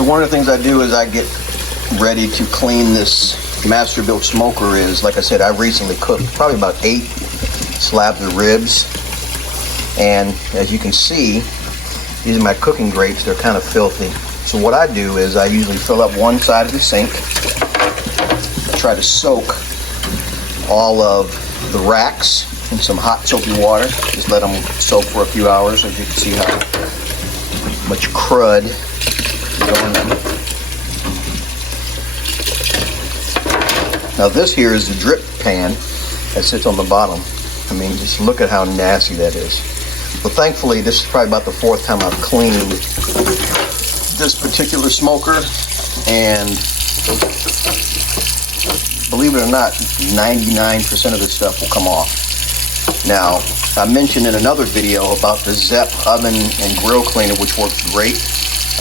So one of the things I do as I get ready to clean this Masterbuilt smoker is, like I said, I recently cooked probably about 8 slabs of ribs. And as you can see, these are my cooking grates. They're kind of filthy. So what I do is I usually fill up one side of the sink. I try to soak all of the racks in some hot soapy water. Just let them soak for a few hours. As you can see how much crud is on them. Now this here is the drip pan that sits on the bottom. I mean, just look at how nasty that is. But thankfully, this is probably about the 4th time I've cleaned this particular smoker, and believe it or not, 99% of this stuff will come off. Now, I mentioned in another video about the Zep oven and grill cleaner, which works great.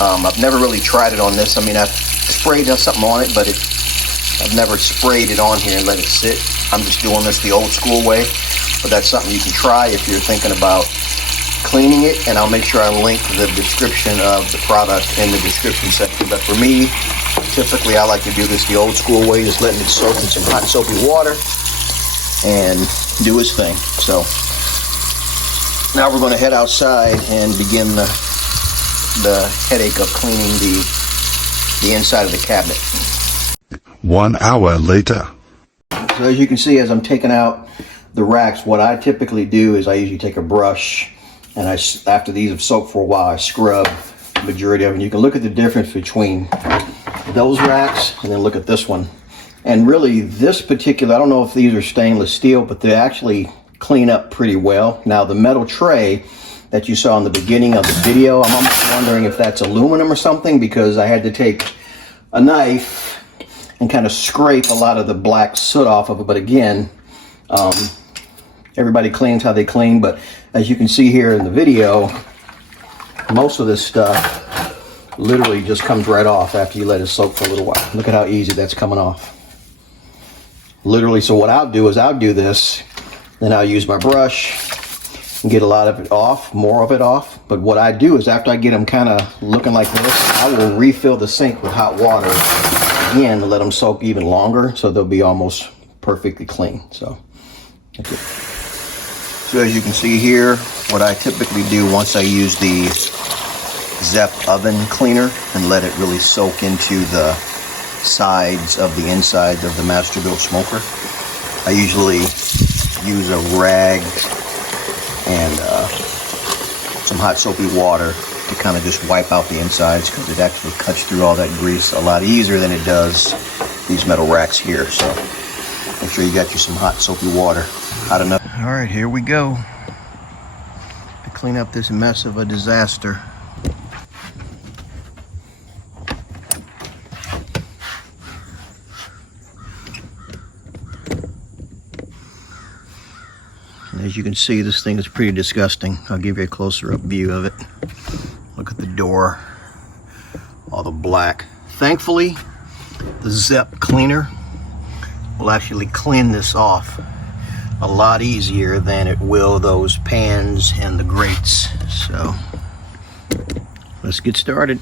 I've never really tried it on this. I mean, I've sprayed something on it, but I've never sprayed it on here and let it sit. I'm just doing this the old school way, but that's something you can try if you're thinking about cleaning it, and I'll make sure I link the description of the product in the description section. But for me, typically I like to do this the old school way, just letting it soak in some hot soapy water and do its thing. So now we're going to head outside and begin the headache of cleaning the inside of the cabinet. 1 hour later. So as you can see, as I'm taking out the racks, what I typically do is I usually take a brush, and after these have soaked for a while, I scrub the majority of them. You can look at the difference between those racks and then look at this one. And really, this particular, I don't know if these are stainless steel, but they actually clean up pretty well. Now, the metal tray that you saw in the beginning of the video, I'm almost wondering if that's aluminum or something, because I had to take a knife and kind of scrape a lot of the black soot off of it. But again, everybody cleans how they clean, but as you can see here in the video, most of this stuff literally just comes right off after you let it soak for a little while. Look at how easy that's coming off. Literally, so what I'll do is I'll do this, then I'll use my brush and get a lot of it off, more of it off. But what I do is after I get them kind of looking like this, I will refill the sink with hot water again to let them soak even longer, so they'll be almost perfectly clean. So that's it. So as you can see here, what I typically do once I use the Zep oven cleaner and let it really soak into the sides of the insides of the Masterbuilt smoker, I usually use a rag and some hot soapy water to kind of just wipe out the insides, because it actually cuts through all that grease a lot easier than it does these metal racks here. So make sure you got you some hot soapy water, hot enough. All right, here we go to clean up this mess of a disaster. And as you can see, this thing is pretty disgusting. I'll give you a closer up view of it. Look at the door, all the black. Thankfully, the Zep cleaner will actually clean this off a lot easier than it will those pans and the grates. So let's get started.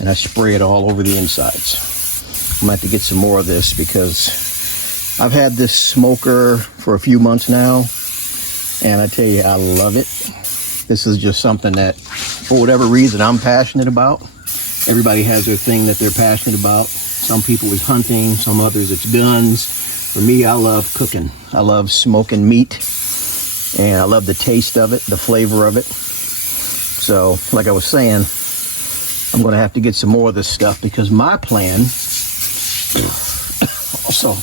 And I spray it all over the insides. I'm gonna have to get some more of this because I've had this smoker for a few months now, and I tell you, I love it. This is just something that, for whatever reason, I'm passionate about. Everybody has their thing that they're passionate about. Some people it's hunting, some others it's guns. For me, I love cooking. I love smoking meat, and I love the taste of it, the flavor of it. So, like I was saying, I'm gonna have to get some more of this stuff, because my plan, also,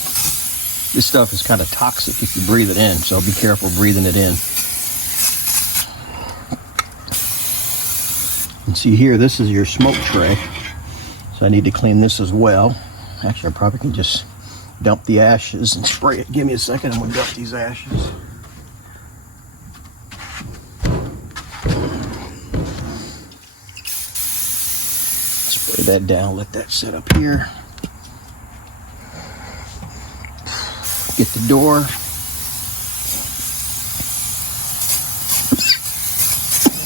this stuff is kind of toxic if you breathe it in, so be careful breathing it in. And see here, this is your smoke tray, so I need to clean this as well. Actually, I probably can just dump the ashes and spray it. Give me a second, I'm gonna dump these ashes. Spray that down, let that sit up here. Get the door.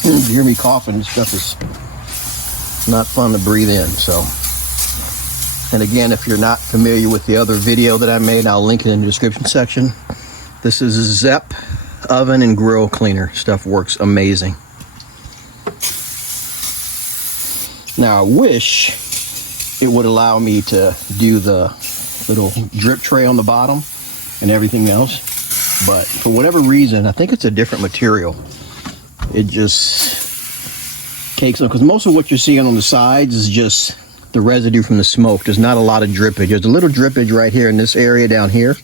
You hear me coughing, this stuff is not fun to breathe in. So, and again, if you're not familiar with the other video that I made, I'll link it in the description section. This is a Zepp oven and grill cleaner. Stuff works amazing. Now I wish it would allow me to do the little drip tray on the bottom and everything else, but for whatever reason, I think it's a different material. It just cakes on, because most of what you're seeing on the sides is just the residue from the smoke. There's not a lot of drippage. There's a little drippage right here in this area down here,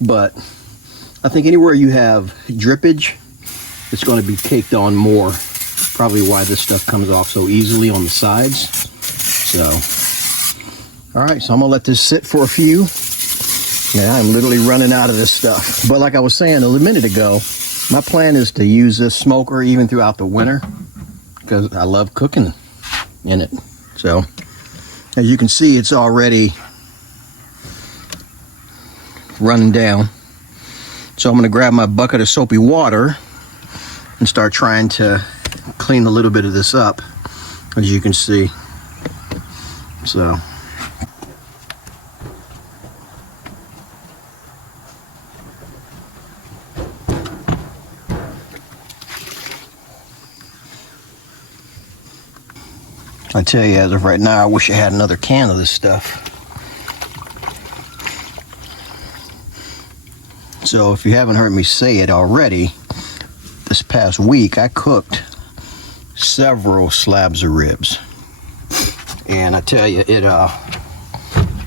but I think anywhere you have drippage, it's going to be caked on more. Probably why this stuff comes off so easily on the sides. So, all right, so I'm gonna let this sit for a few. Yeah, I'm literally running out of this stuff. But like I was saying a minute ago, my plan is to use this smoker even throughout the winter because I love cooking in it. So, as you can see, it's already running down. So I'm gonna grab my bucket of soapy water and start trying to clean a little bit of this up, as you can see. So I tell you, as of right now, I wish I had another can of this stuff. So if you haven't heard me say it already, this past week I cooked several slabs of ribs, and I tell you, it I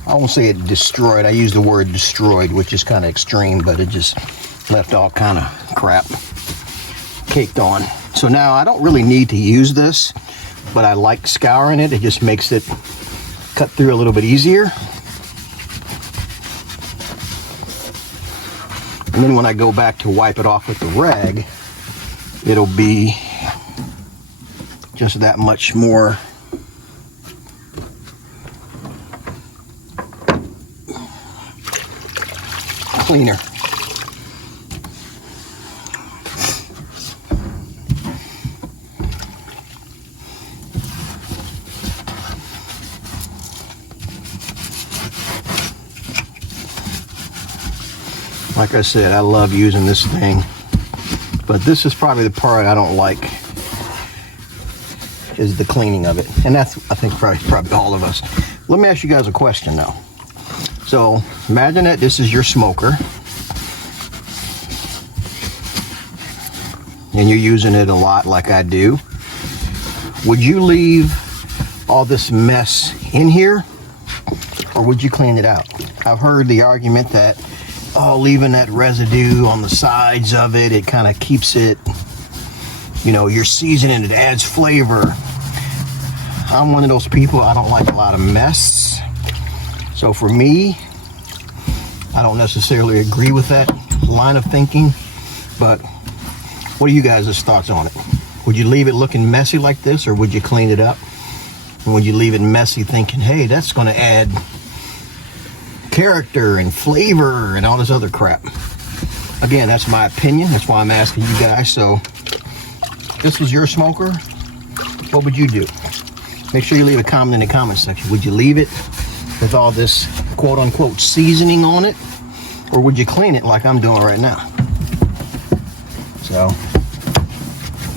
won't say it destroyed. I use the word destroyed, which is kind of extreme, but it just left all kind of crap caked on. So now I don't really need to use this, but I like scouring it. It just makes it cut through a little bit easier. And then when I go back to wipe it off with the rag, it'll be just that much more cleaner. Like I said, I love using this thing, but this is probably the part I don't like, is the cleaning of it. And that's, I think, probably all of us. Let me ask you guys a question though. So imagine that this is your smoker and you're using it a lot like I do. Would you leave all this mess in here, or would you clean it out? I've heard the argument that, oh, leaving that residue on the sides of it, it kind of keeps it, you know, you're seasoning, it adds flavor. I'm one of those people, I don't like a lot of mess. So for me, I don't necessarily agree with that line of thinking, but what are you guys' thoughts on it? Would you leave it looking messy like this, or would you clean it up? And would you leave it messy thinking, hey, that's going to add character and flavor and all this other crap? Again, that's my opinion. That's why I'm asking you guys. So if this was your smoker, what would you do? Make sure you leave a comment in the comment section. Would you leave it with all this quote unquote seasoning on it, or would you clean it like I'm doing right now? So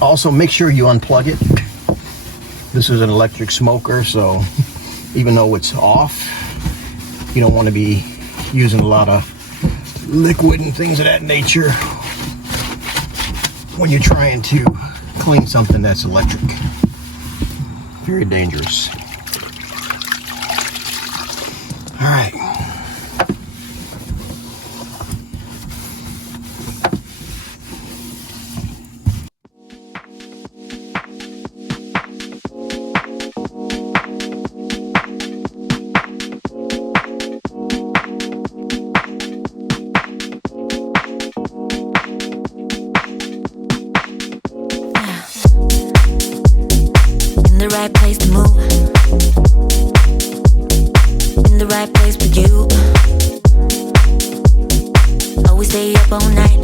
also make sure you unplug it. This is an electric smoker, so even though it's off, you don't want to be using a lot of liquid and things of that nature when you're trying to clean something that's electric. Very dangerous. All right. In the right place to move, in the right place for you. Always stay up all night,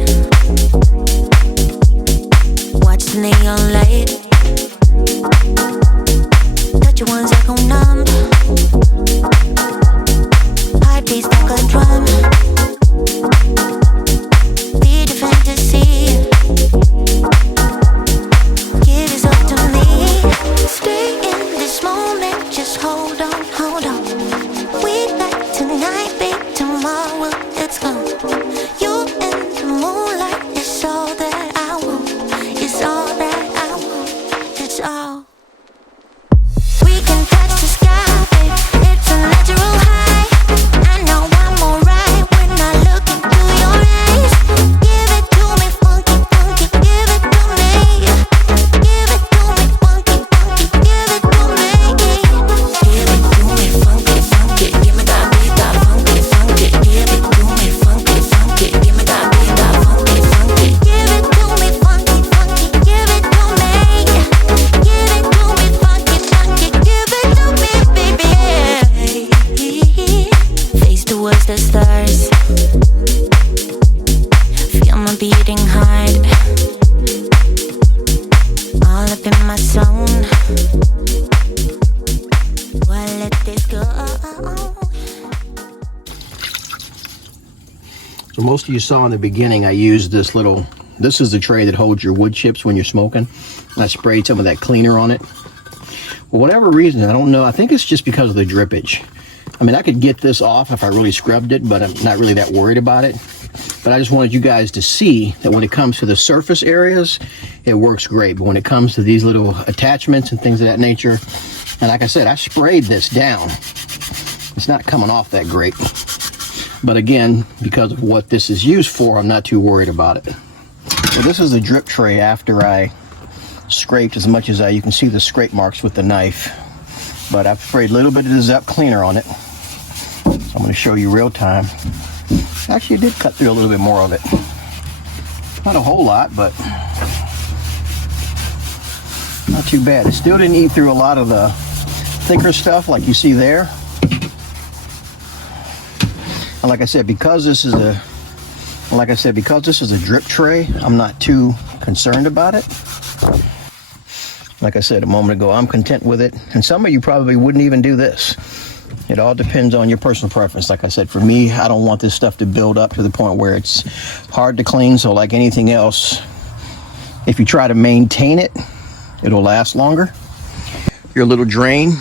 watch the neon light. piece like a drum. Be the fantasy. Give yourself to me. Stay in this moment, just hold on, hold on. We like tonight, babe, tomorrow it's gone. You in the moonlight, it's all that I want. It's all that I want, it's all. We can touch the sky, babe, it's a natural high. I know I'm alright when I look into your eyes. Give it to me funky, funky, give it to me. Give it to me funky, funky, give it to me. Give it to me funky, funky, give me that beat, that funky, funky. Give it to me funky, funky, give me that beat, that funky, funky. Give it to me funky, funky, give it to me. Give it to me funky, funky, give it to me, baby. Face towards the stars. Feel my beating heart. All up in my zone. Why let this go? So most of you saw in the beginning, I used this little, this is the tray that holds your wood chips when you're smoking. I sprayed some of that cleaner on it. For whatever reason, I don't know, I think it's just because of the drippage. I mean, I could get this off if I really scrubbed it, but I'm not really that worried about it. But I just wanted you guys to see that when it comes to the surface areas, it works great. But when it comes to these little attachments and things of that nature, and like I said, I sprayed this down. It's not coming off that great. But again, because of what this is used for, I'm not too worried about it. So this is the drip tray after I scraped as much as you can see the scrape marks with the knife. But I've sprayed a little bit of the Zep cleaner on it. So I'm going to show you real time. Actually, it did cut through a little bit more of it. Not a whole lot, but not too bad. It still didn't eat through a lot of the thicker stuff like you see there. And like I said, because this is a drip tray, I'm not too concerned about it. Like I said a moment ago, I'm content with it. And some of you probably wouldn't even do this. It all depends on your personal preference. Like I said, for me, I don't want this stuff to build up to the point where it's hard to clean. So like anything else, if you try to maintain it, it'll last longer. Your little drain,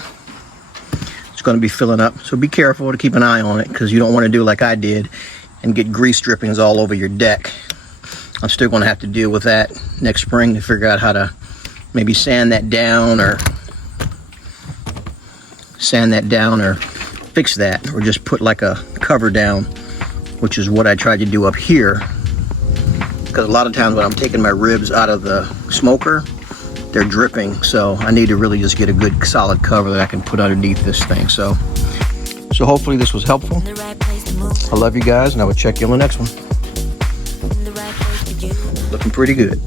it's going to be filling up. So be careful to keep an eye on it, because you don't want to do like I did and get grease drippings all over your deck. I'm still going to have to deal with that next spring to figure out how to maybe sand that down or fix that, or just put like a cover down, which is what I tried to do up here. Because a lot of times when I'm taking my ribs out of the smoker, they're dripping, so I need to really just get a good solid cover that I can put underneath this thing. So hopefully this was helpful. I love you guys, and I will check you on the next one. Looking pretty good.